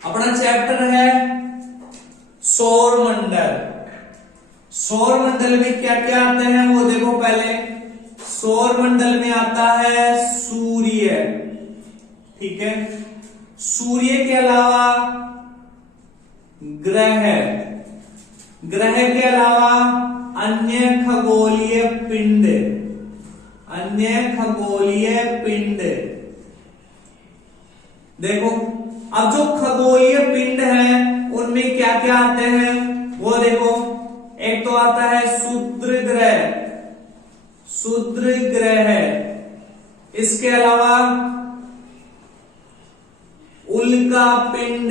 अपना चैप्टर है सौर मंडल। सौर मंडल में क्या क्या आते हैं वो देखो। पहले सौर मंडल में आता है सूर्य, ठीक है। सूर्य के अलावा ग्रह, ग्रह के अलावा अन्य खगोलीय पिंड, अन्य खगोलीय पिंड। देखो अब जो खगोलीय पिंड है उनमें क्या क्या आते हैं वो देखो। एक तो आता है क्षुद्र ग्रह, क्षुद्र ग्रह। इसके अलावा उल्का पिंड,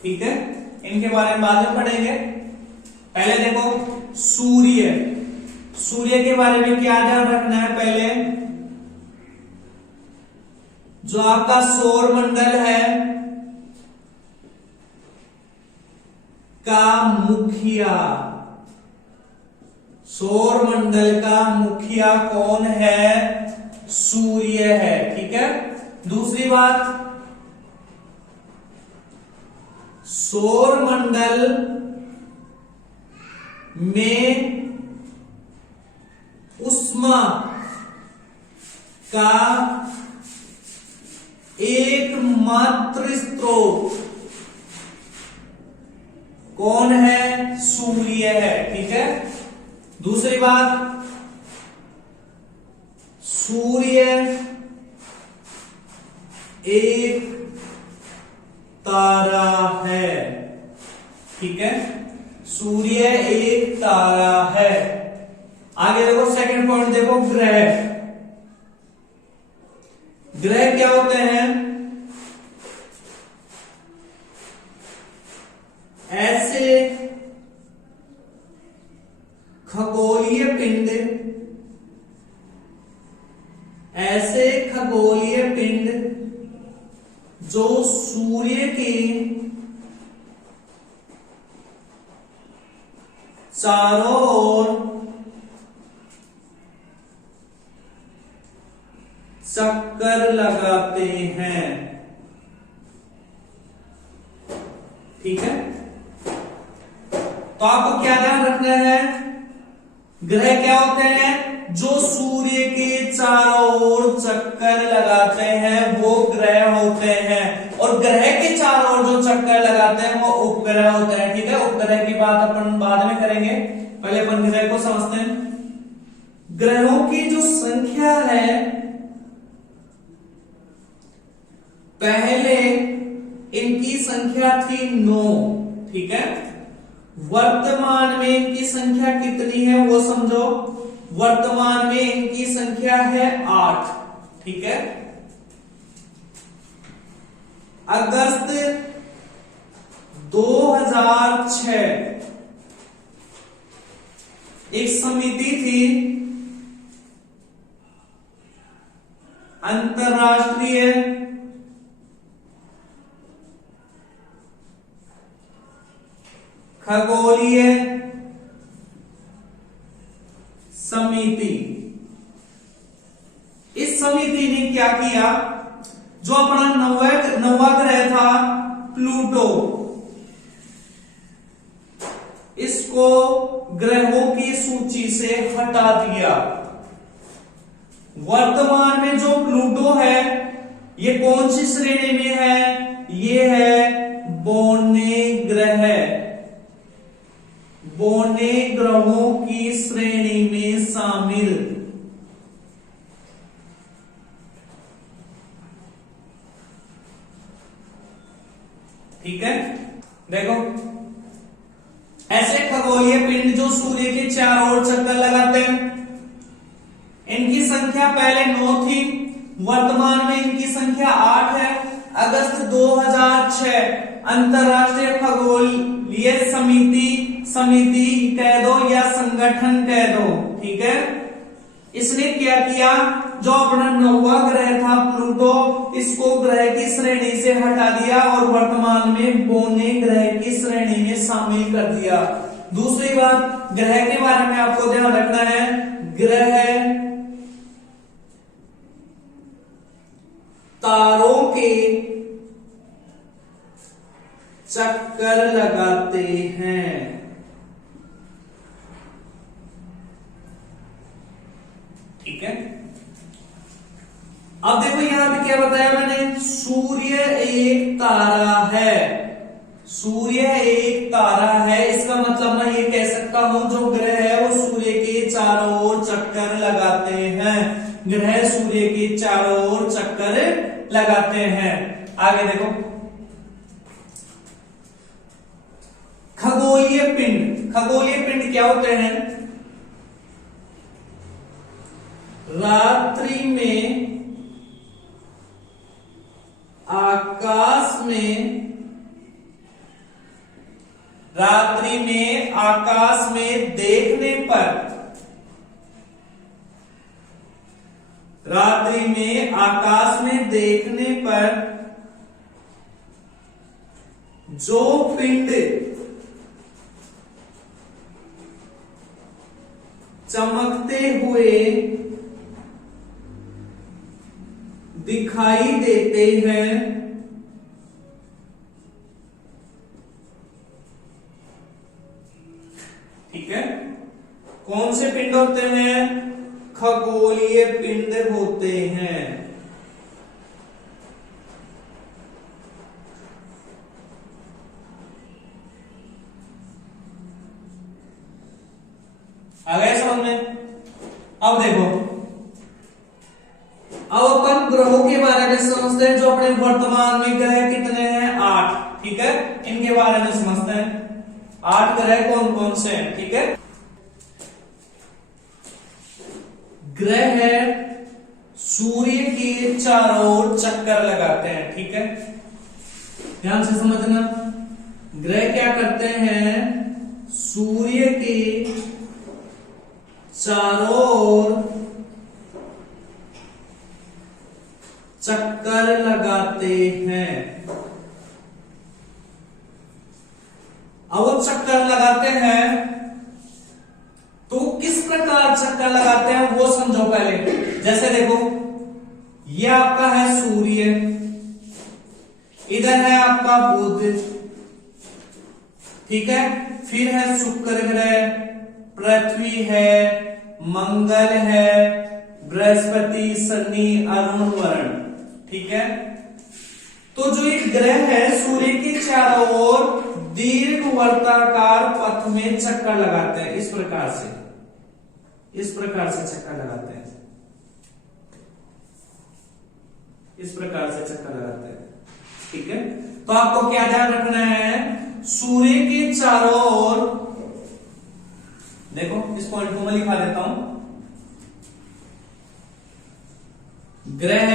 ठीक है। इनके बारे में बाद में पढ़ेंगे। पहले देखो सूर्य, सूर्य के बारे में क्या ध्यान रखना है। पहले जो आपका सौर मंडल है का मुखिया, सौर मंडल का मुखिया कौन है? सूर्य है, ठीक है। दूसरी बात, सौर मंडल में उष्मा का एकमात्र स्रोत कौन है? सूर्य है, ठीक है। दूसरी बात, सूर्य एक तारा है, ठीक है। सूर्य एक तारा है। आगे देखो सेकंड पॉइंट देखो, ग्रह। ग्रह क्या होते हैं? ऐसे खगोलीय पिंड, ऐसे खगोलीय पिंड जो सूर्य के चारों ओर चक्कर लगाते हैं, ठीक है। तो आपको क्या ध्यान रखना है? ग्रह क्या होते हैं? जो सूर्य के चारों ओर चक्कर लगाते हैं वो ग्रह होते हैं। और ग्रह के चारों ओर जो चक्कर लगाते हैं वो उपग्रह होते हैं, ठीक है। उपग्रह की बात अपन बाद में करेंगे, पहले अपन ग्रह को समझते हैं। ग्रहों की जो संख्या है, पहले इनकी संख्या थी 9, ठीक है। वर्तमान में इनकी संख्या कितनी है वो समझो। वर्तमान में इनकी संख्या है 8, ठीक है। अगस्त 2006 एक समिति थी, अंतरराष्ट्रीय खगोलीय समिति। इस समिति ने क्या किया? जो अपना नौवा ग्रह था प्लूटो, इसको ग्रहों की सूची से हटा दिया। वर्तमान में जो प्लूटो है ये कौन सी श्रेणी में है? ये है बोने ग्रह, बोने ग्रहों की श्रेणी में शामिल, ठीक है। देखो ऐसे खगोलीय पिंड जो सूर्य के चारों ओर चक्कर लगाते हैं, इनकी संख्या पहले 9 थी, वर्तमान में इनकी संख्या 8 है। अगस्त 2006 अंतरराष्ट्रीय खगोलीय समिति कह दो या संगठन कह दो, ठीक है। इसने क्या किया? जो अपना नौवा ग्रह था प्लूटो, इसको ग्रह की श्रेणी से हटा दिया और वर्तमान में बोने ग्रह की श्रेणी में शामिल कर दिया। दूसरी बात, ग्रह के बारे में आपको ध्यान रखना है। ग्रह तारों के चक्कर लगाते हैं। ठीक है, अब देखो यहां पे क्या बताया मैंने, सूर्य एक तारा है। सूर्य एक तारा है, इसका मतलब मैं ये कह सकता हूं जो ग्रह है वो सूर्य के चारों ओर चक्कर लगाते हैं। ग्रह सूर्य के चारों ओर चक्कर लगाते हैं। आगे देखो, खगोलीय पिंड। खगोलीय पिंड क्या होते हैं? रात्रि में आकाश में देखने पर, रात्रि में आकाश में देखने पर जो पिंड चमकते हुए दिखाई देते हैं, ठीक है, कौन से पिंड होते हैं? खगोलीय पिंड होते हैं। आ गए समझ में? अब देखो, अब अपन ग्रहों के बारे में समझते हैं। जो अपने वर्तमान में ग्रह कितने हैं? 8। ठीक है, इनके बारे में समझते हैं। 8 ग्रह कौन कौन से हैं? ठीक है, ग्रह है सूर्य के चारों ओर चक्कर लगाते हैं। ठीक है, ध्यान से समझना। ग्रह क्या करते हैं? सूर्य के चारों ओर चक्कर लगाते हैं। अब वो चक्कर लगाते हैं तो किस प्रकार चक्कर लगाते हैं वो समझो पहले। जैसे देखो, ये आपका है सूर्य, इधर है आपका बुध, ठीक है, फिर है शुक्र ग्रह, पृथ्वी है, मंगल है, बृहस्पति, शनि, अरुण, वरुण। ठीक है, तो जो एक ग्रह है सूर्य के चारों ओर दीर्घ वर्ताकार पथ में चक्कर लगाते हैं। इस प्रकार से चक्कर लगाते हैं, इस प्रकार से चक्कर लगाते हैं। ठीक है, तो आपको क्या ध्यान रखना है? सूर्य के चारों ओर, देखो इस पॉइंट को मैं लिखा देता हूं। ग्रह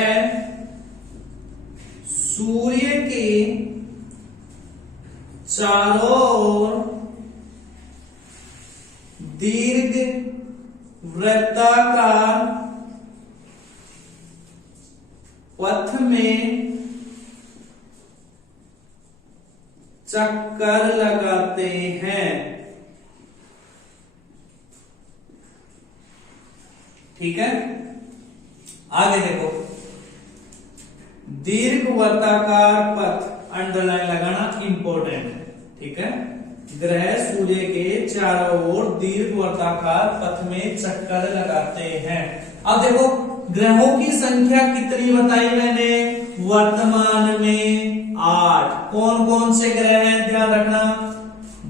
सूर्य के चारों ओर दीर्घ वृत्ताकार पथ में चक्कर लगाते हैं। ठीक है, आगे देखो, दीर्घ वर्ताकार पथ, अंडरलाइन लगाना इंपॉर्टेंट है। ठीक है, ग्रह सूर्य के चारों ओर दीर्घ वर्ताकार पथ में चक्कर लगाते हैं। अब देखो, ग्रहों की संख्या कितनी बताई मैंने? वर्तमान में 8। कौन कौन से ग्रह हैं? ध्यान रखना,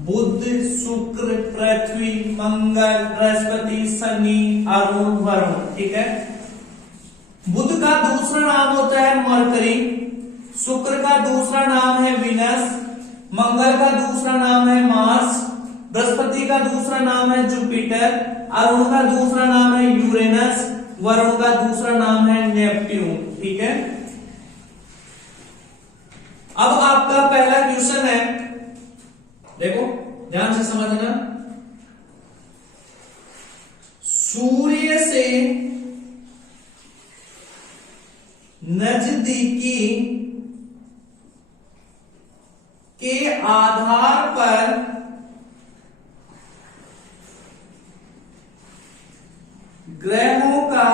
बुध, शुक्र, पृथ्वी, मंगल, बृहस्पति, शनि, अरुण, वरुण। ठीक है, बुध का दूसरा नाम होता है मरकरी, शुक्र का दूसरा नाम है विनस, मंगल का दूसरा नाम है मार्स, बृहस्पति का दूसरा नाम है जुपिटर, अरुण का दूसरा नाम है यूरेनस, वरुण का दूसरा नाम है नेपट्यून। ठीक है, अब आपका पहला क्वेश्चन है, देखो ध्यान से समझना। सूर्य से नजदीकी के आधार पर ग्रहों का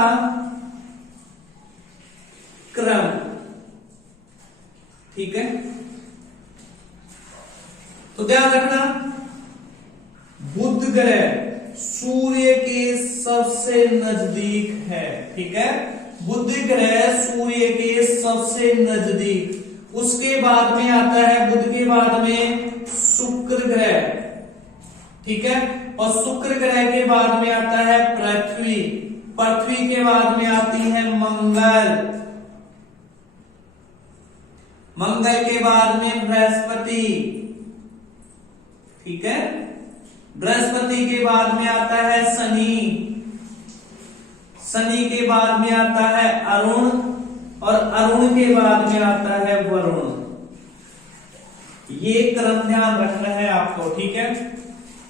क्रम ठीक है, तो ध्यान रखना बुध ग्रह सूर्य के सबसे नजदीक है। ठीक है, बुध ग्रह सूर्य के सबसे नजदीक, उसके बाद में आता है बुध के बाद में शुक्र ग्रह। ठीक है, और शुक्र ग्रह के बाद में आता है पृथ्वी, पृथ्वी के बाद में आती है मंगल, मंगल के बाद में बृहस्पति। ठीक है, बृहस्पति के बाद में आता है शनि, शनि के बाद में आता है अरुण, और अरुण के बाद में आता है वरुण। ये क्रम ध्यान रखना है आपको। ठीक है,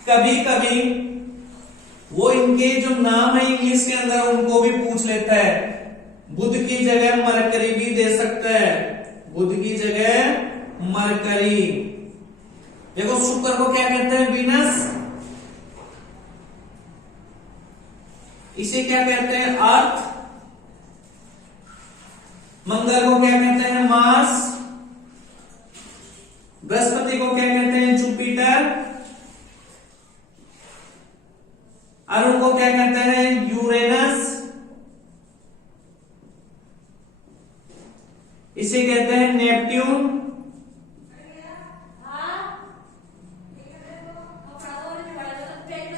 कभी कभी वो इनके जो नाम है इंग्लिश के अंदर उनको भी पूछ लेता है, बुध की जगह मरकरी भी दे सकता है, बुध की जगह मरकरी। देखो शुक्र को क्या कहते हैं, वीनस, इसे क्या कहते हैं, अर्थ। मंगल को क्या कहते हैं, मार्स। बृहस्पति को क्या कहते हैं, जुपिटर। अरुण को क्या कहते हैं, यूरेनस। इसे कहते हैं नेपट्यून।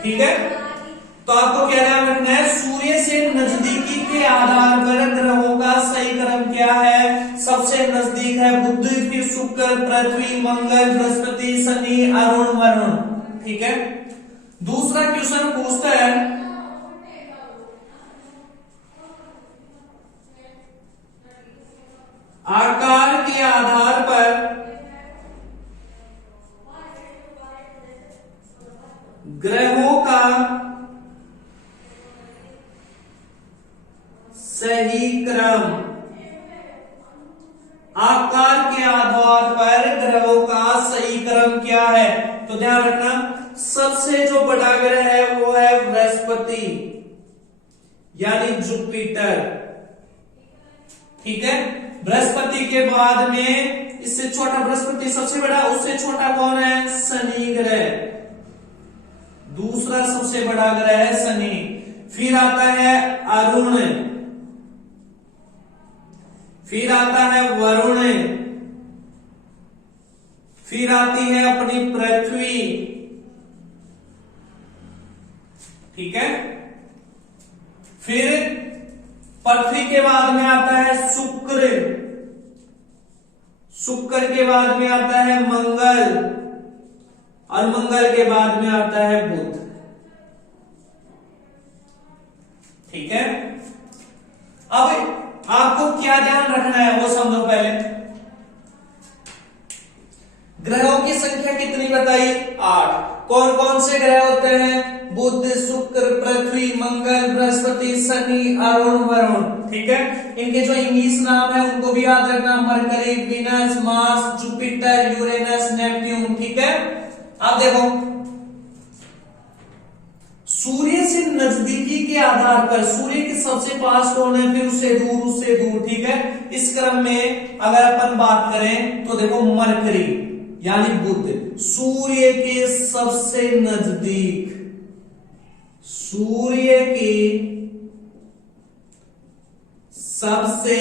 ठीक है, तो आपको क्या ध्यान रखना है, सूर्य से नजदीकी के आधार पर ग्रहों का सही क्रम क्या है। सबसे नजदीक है बुध, फिर शुक्र, पृथ्वी, मंगल, बृहस्पति, शनि, अरुण, वरुण। ठीक है, दूसरा क्वेश्चन पूछता है, आकार के आधार पर ग्रहों का सही क्रम, आकार के आधार पर ग्रहों का सही क्रम क्या है। तो ध्यान रखना सबसे जो बड़ा ग्रह है वो है बृहस्पति यानी जुपिटर। ठीक है, बृहस्पति के बाद में इससे छोटा, बृहस्पति सबसे बड़ा, उससे छोटा कौन है, शनि ग्रह। दूसरा सबसे बड़ा ग्रह है शनि, फिर आता है अरुण, फिर आता है वरुण, फिर आती है अपनी पृथ्वी। ठीक है, फिर पृथ्वी के बाद में आता है शुक्र, शुक्र के बाद में आता है मंगल, और मंगल के बाद में आता है बुध। ठीक है, अब आपको क्या ध्यान रखना है वो समझो। पहले ग्रहों की संख्या कितनी बताई, 8। कौन कौन से ग्रह होते हैं, बुध, शुक्र, पृथ्वी, मंगल, बृहस्पति, शनि, अरुण, वरुण। ठीक है, इनके जो इंग्लिश नाम है उनको भी याद रखना, mercury, Venus, Mars, Jupiter, Uranus, Neptune. ठीक है, अब देखो सूर्य से नजदीकी के आधार पर सूर्य के सबसे पास कौन है, फिर उससे दूर, उससे दूर। ठीक है, इस क्रम में अगर अपन बात करें तो देखो मरकरी यानी बुध सूर्य के सबसे नजदीक, सूर्य के सबसे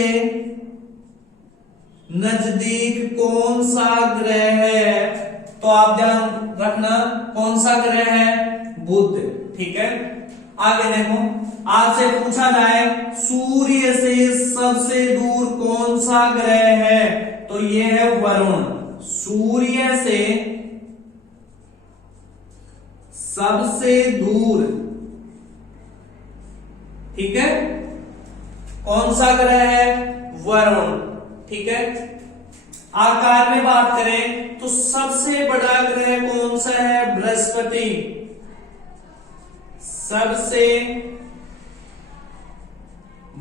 नजदीक कौन सा ग्रह है, तो आप ध्यान रखना कौन सा ग्रह है, बुध। ठीक है, आगे देखो, आपसे पूछा जाए सूर्य से सबसे दूर कौन सा ग्रह है, तो ये है वरुण। सूर्य से सबसे दूर, ठीक है, कौन सा ग्रह है, वरुण। ठीक है, आकार में बात करें तो सबसे बड़ा ग्रह कौन सा है, बृहस्पति। सबसे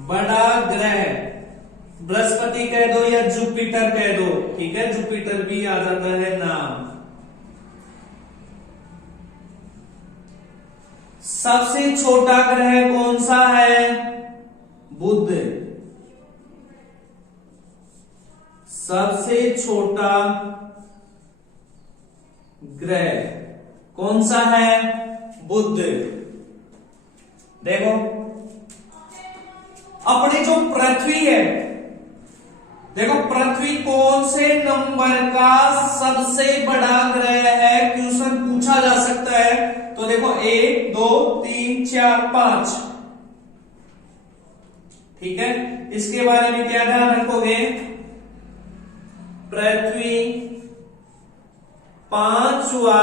बड़ा ग्रह बृहस्पति कह दो या जुपिटर कह दो। ठीक है, जुपिटर भी आ जाता है नाम। सबसे छोटा ग्रह कौन सा है, बुध। सबसे छोटा ग्रह कौन सा है? बुध। देखो अपनी जो पृथ्वी है, देखो पृथ्वी कौन से नंबर का सबसे बड़ा ग्रह है, क्वेश्चन पूछा जा सकता है। तो देखो 1 2 3 4 5, ठीक है। इसके बारे में क्या ध्यान रखोगे? पृथ्वी पांचवा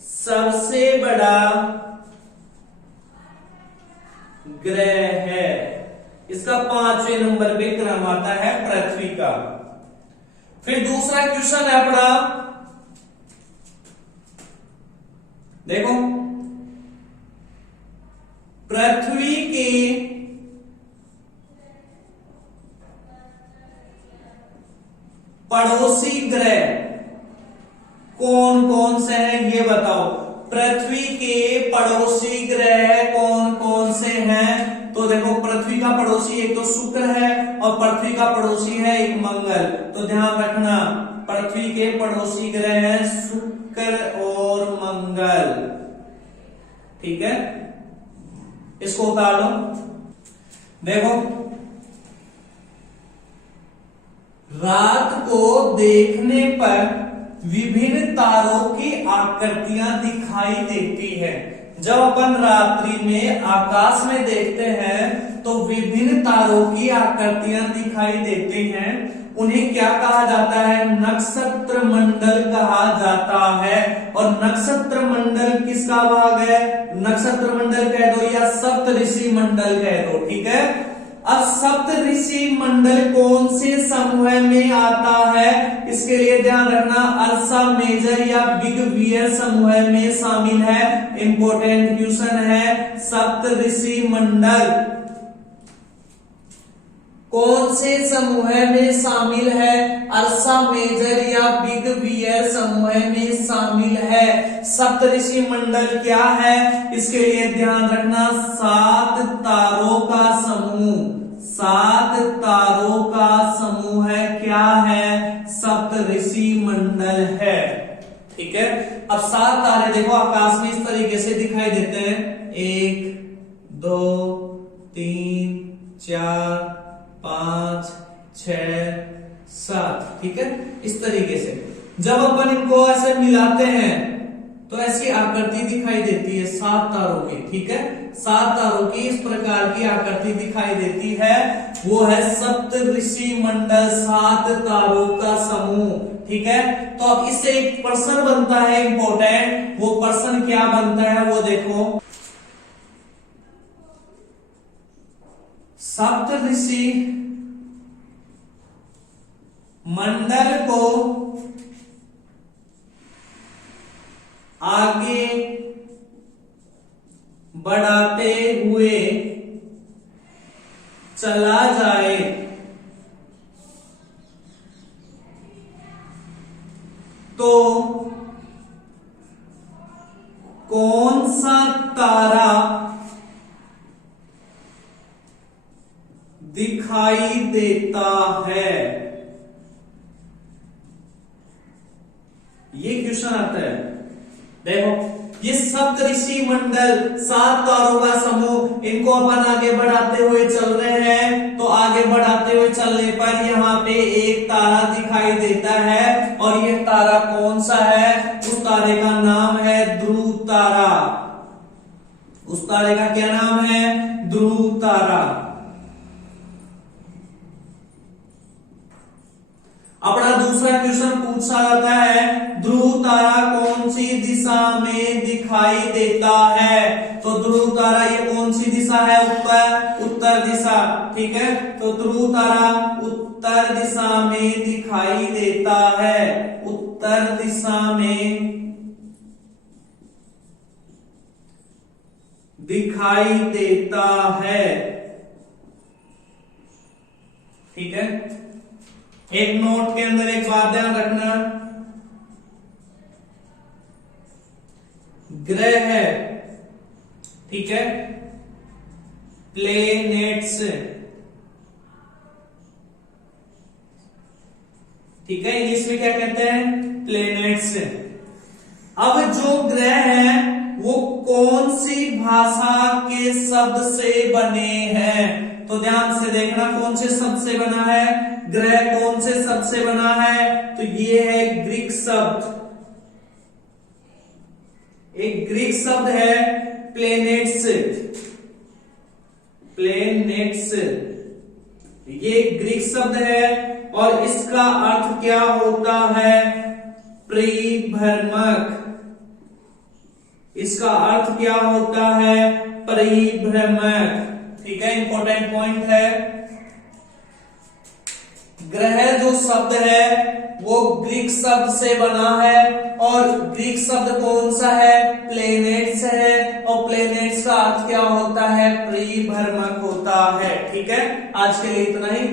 सबसे बड़ा ग्रह है, इसका 5वें नंबर पे क्रम आता है पृथ्वी का। फिर दूसरा क्वेश्चन है अपना, देखो पृथ्वी के पड़ोसी ग्रह कौन कौन से हैं ये बताओ। पृथ्वी के पड़ोसी ग्रह कौन कौन से हैं? तो देखो पृथ्वी का पड़ोसी एक तो शुक्र है और पृथ्वी का पड़ोसी है एक मंगल। तो ध्यान रखना पृथ्वी के पड़ोसी ग्रह हैं शुक्र और मंगल, ठीक है। इसको उतार लो। देखो रात को देखने पर विभिन्न तारों की आकृतियां दिखाई देती है। जब अपन रात्रि में आकाश में देखते हैं तो विभिन्न तारों की आकृतियां दिखाई देती हैं। उन्हें क्या कहा जाता है? नक्षत्र मंडल कहा जाता है। और नक्षत्र मंडल किसका भाग है? नक्षत्र मंडल कह दो या सप्तऋषि मंडल कह दो, ठीक है। अब सप्तऋषि मंडल कौन से समूह में आता है? इसके लिए ध्यान रखना अर्सा मेजर या बिग बियर समूह में शामिल है। इंपॉर्टेंट क्वेश्चन है, सप्तऋषि मंडल कौन से समूह में शामिल है? अर्सा मेजर या बिग बियर समूह में शामिल है। सप्तऋषि मंडल क्या है? इसके लिए ध्यान रखना 7 तारों का समूह, 7 तारों का समूह है, क्या है? सप्तऋषि मंडल है, ठीक है। अब 7 तारे देखो आकाश में इस तरीके से दिखाई देते हैं, 1 2 3 4 5 6 7, ठीक है। इस तरीके से जब अपन इनको ऐसे मिलाते हैं तो ऐसी आकृति दिखाई देती है 7 तारों की, ठीक है। 7 तारों की इस प्रकार की आकृति दिखाई देती है, वो है सप्तऋषि मंडल, 7 तारों का समूह, ठीक है। तो अब इससे एक प्रश्न बनता है इंपॉर्टेंट, वो प्रश्न क्या बनता है वो देखो। सप्तऋषि मंडल को आगे बढ़ाते हुए चला जाए तो कौन सा तारा दिखाई देता है? ये क्वेश्चन आता है। देखो ये सप्तऋषि मंडल 7 तारों का समूह, इनको अपन आगे बढ़ाते हुए चल रहे हैं। तो आगे बढ़ाते हुए चलने पर यहाँ पे एक तारा दिखाई देता है, और ये तारा कौन सा है? उस तारे का नाम है ध्रुव तारा। उस तारे का क्या नाम है? ध्रुव तारा। अपना दूसरा क्वेश्चन पूछा जाता है, ध्रुव तारा कौन सी दिशा में दिखाई देता है? तो ध्रुव तारा ये कौन सी दिशा है? उत्तर दिशा, ठीक है। तो ध्रुव तारा उत्तर दिशा में दिखाई देता है, उत्तर दिशा में दिखाई देता है, ठीक है। एक नोट के अंदर एक बात ध्यान रखना, ग्रह है, ठीक है, प्लेनेट्स ठीक है, इंग्लिश में क्या कहते हैं, प्लेनेट्स। अब जो ग्रह हैं वो कौन सी भाषा के शब्द से बने हैं, तो ध्यान से देखना कौन से शब्द से बना है, ग्रह कौन से शब्द से बना है, तो ये है ग्रीक शब्द, एक ग्रीक शब्द है प्लेनेट्स, प्लेनेट्स, ये ग्रीक शब्द है और इसका अर्थ क्या होता है, परिभ्रमक, इसका अर्थ क्या होता है, परिभ्रमक। ठीक है, इंपॉर्टेंट पॉइंट है। ग्रह जो शब्द है वो ग्रीक शब्द से बना है और ग्रीक शब्द कौन सा है, प्लेनेट्स है, और प्लेनेट्स का अर्थ क्या होता है, परिभ्रमक होता है। ठीक है, आज के लिए इतना ही।